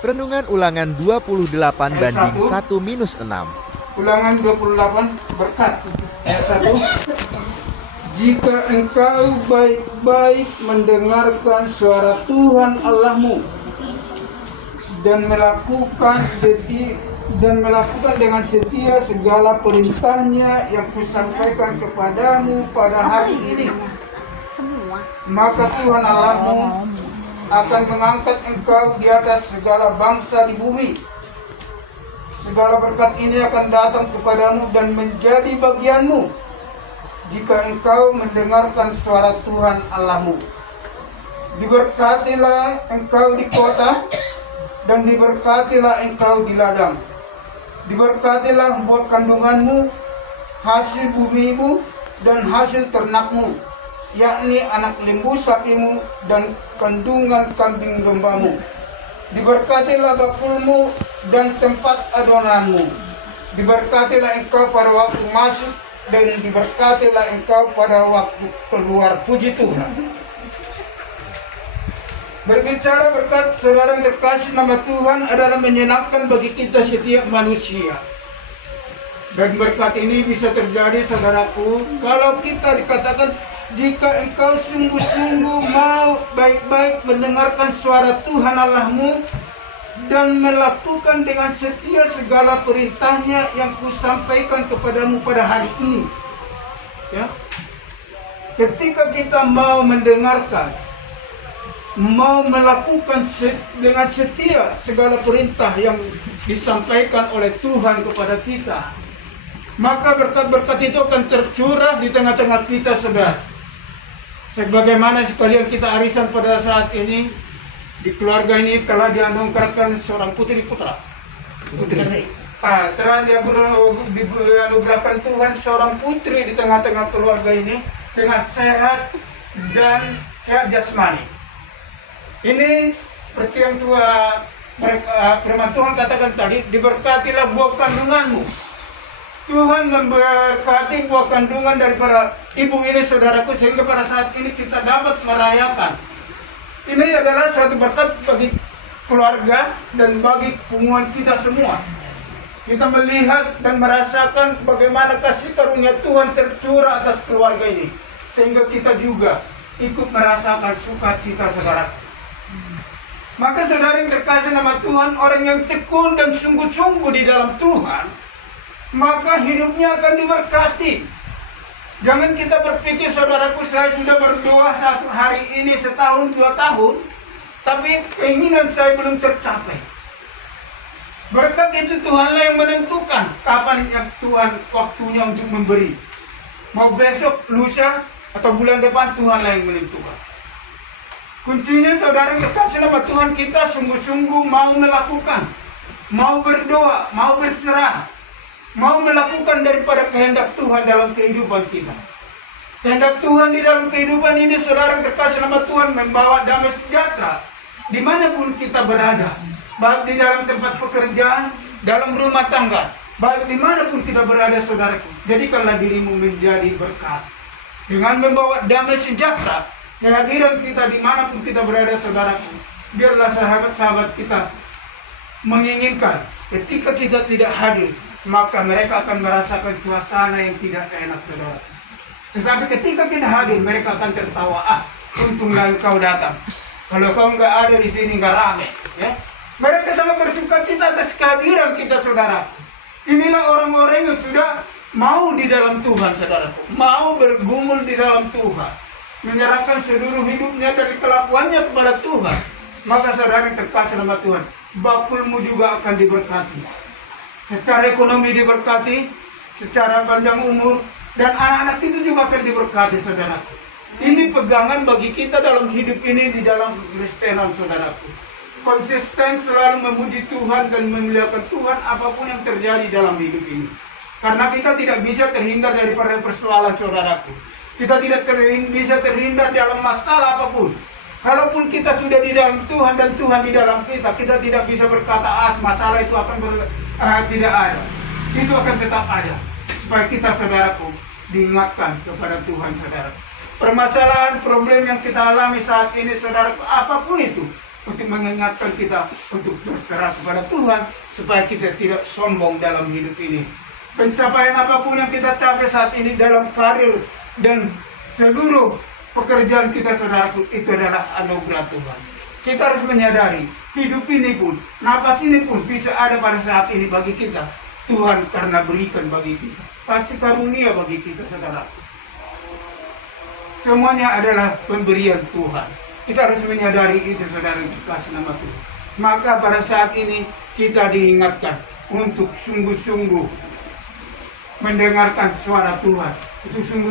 Renungan ulangan 28 banding 1-6. Ulangan 28 berkat. Ayat 1. Jika engkau baik-baik mendengarkan suara Tuhan Allahmu dan melakukan dengan setia segala perintahnya yang kusampaikan kepadamu pada hari ini, maka Tuhan Allahmu akan mengangkat engkau di atas segala bangsa di bumi. Segala berkat ini akan datang kepadamu dan menjadi bagianmu jika engkau mendengarkan suara Tuhan Allahmu. Diberkatilah engkau di kota dan diberkatilah engkau di ladang. Diberkatilah buah kandunganmu, hasil bumimu, dan hasil ternakmu, yakni anak lembu sapimu dan kandungan kambing dombamu. Diberkatilah bakulmu dan tempat adonanmu. Diberkatilah engkau pada waktu masuk dan diberkatilah engkau pada waktu keluar. Puji Tuhan. Berbicara berkat, saudara yang terkasih, nama Tuhan adalah menyenangkan bagi kita setiap manusia. Dan berkat ini bisa terjadi, saudaraku, kalau kita dikatakan jika engkau sungguh-sungguh mau baik-baik mendengarkan suara Tuhan Allahmu dan melakukan dengan setia segala perintahnya yang kusampaikan kepadamu pada hari ini. Ya. Ketika kita mau mendengarkan, mau melakukan dengan setia segala perintah yang disampaikan oleh Tuhan kepada kita, maka berkat-berkat itu akan tercurah di tengah-tengah kita, saudara. Sebagaimana sekalian kita arisan pada saat ini, di keluarga ini telah dianugerahkan seorang putri putra. Telah dianugerahkan Tuhan seorang putri di tengah-tengah keluarga ini dengan sehat dan sehat jasmani. Ini seperti yang firman Tuhan katakan tadi, diberkatilah buah kandunganmu. Tuhan memberkati buah kandungan daripada ibu ini, saudaraku, sehingga pada saat ini kita dapat merayakan. Ini adalah suatu berkat bagi keluarga dan bagi hubungan kita semua. Kita melihat dan merasakan bagaimana kasih karunia Tuhan tercurah atas keluarga ini, sehingga kita juga ikut merasakan sukacita, saudaraku. Maka saudara yang terkasih nama Tuhan, orang yang tekun dan sungguh-sungguh di dalam Tuhan, maka hidupnya akan diberkati. Jangan kita berpikir, saudaraku, saya sudah berdoa satu hari ini setahun, 2 tahun, tapi keinginan saya belum tercapai. Berkat itu Tuhanlah yang menentukan kapan Tuhan waktunya untuk memberi. Mau besok, lusa, atau bulan depan, Tuhanlah yang menentukan. Kuncinya, saudara yang terkasih nama Tuhan, kita sungguh-sungguh mau melakukan, mau berdoa, mau berserah, mau melakukan daripada kehendak Tuhan dalam kehidupan kita. Kehendak Tuhan di dalam kehidupan ini, saudara yang terkasih nama Tuhan, membawa damai sejahtera dimanapun kita berada, baik di dalam tempat pekerjaan, dalam rumah tangga, baik dimanapun kita berada, saudaraku. Jadikanlah dirimu menjadi berkat dengan membawa damai sejahtera. Kehadiran kita dimanapun kita berada, saudaraku, biarlah sahabat-sahabat kita menginginkan ketika kita tidak hadir, maka mereka akan merasakan suasana yang tidak enak, saudara. Tetapi ketika kita hadir, mereka akan tertawa, untunglah engkau datang. Kalau kau nggak ada di sini, nggak rame. Ya? Mereka sangat bersuka cita atas kehadiran kita, saudara. Inilah orang-orang yang sudah mau di dalam Tuhan, saudaraku, mau bergumul di dalam Tuhan, menyerahkan seluruh hidupnya dari kelakuannya kepada Tuhan. Maka saudara yang terkasih nama Tuhan, bakulmu juga akan diberkati. Secara ekonomi diberkati, secara panjang umur, dan anak-anak itu juga akan diberkati, saudara. Ini pegangan bagi kita dalam hidup ini di dalam Kristenan, saudaraku. Konsisten selalu memuji Tuhan dan memuliakan Tuhan apapun yang terjadi dalam hidup ini. Karena kita tidak bisa terhindar daripada persoalan, saudaraku. Kita tidak bisa terhindar dalam masalah apapun. Kalaupun kita sudah di dalam Tuhan dan Tuhan di dalam kita, kita tidak bisa berkata, masalah itu akan tidak ada. Itu akan tetap ada. Supaya kita, saudaraku, diingatkan kepada Tuhan, saudara. Permasalahan, problem yang kita alami saat ini, saudaraku, apapun itu, untuk mengingatkan kita untuk berserah kepada Tuhan supaya kita tidak sombong dalam hidup ini. Pencapaian apapun yang kita capai saat ini dalam karir dan seluruh pekerjaan kita, saudaraku, itu adalah anugerah Tuhan. Kita harus menyadari hidup ini pun, napas ini pun bisa ada pada saat ini bagi kita. Tuhan karena berikan bagi kita, kasih karunia bagi kita, saudaraku. Semuanya adalah pemberian Tuhan. Kita harus menyadari itu, saudara, kasih nama Tuhan. Maka pada saat ini kita diingatkan untuk sungguh-sungguh mendengarkan suara Tuhan. Itu sungguh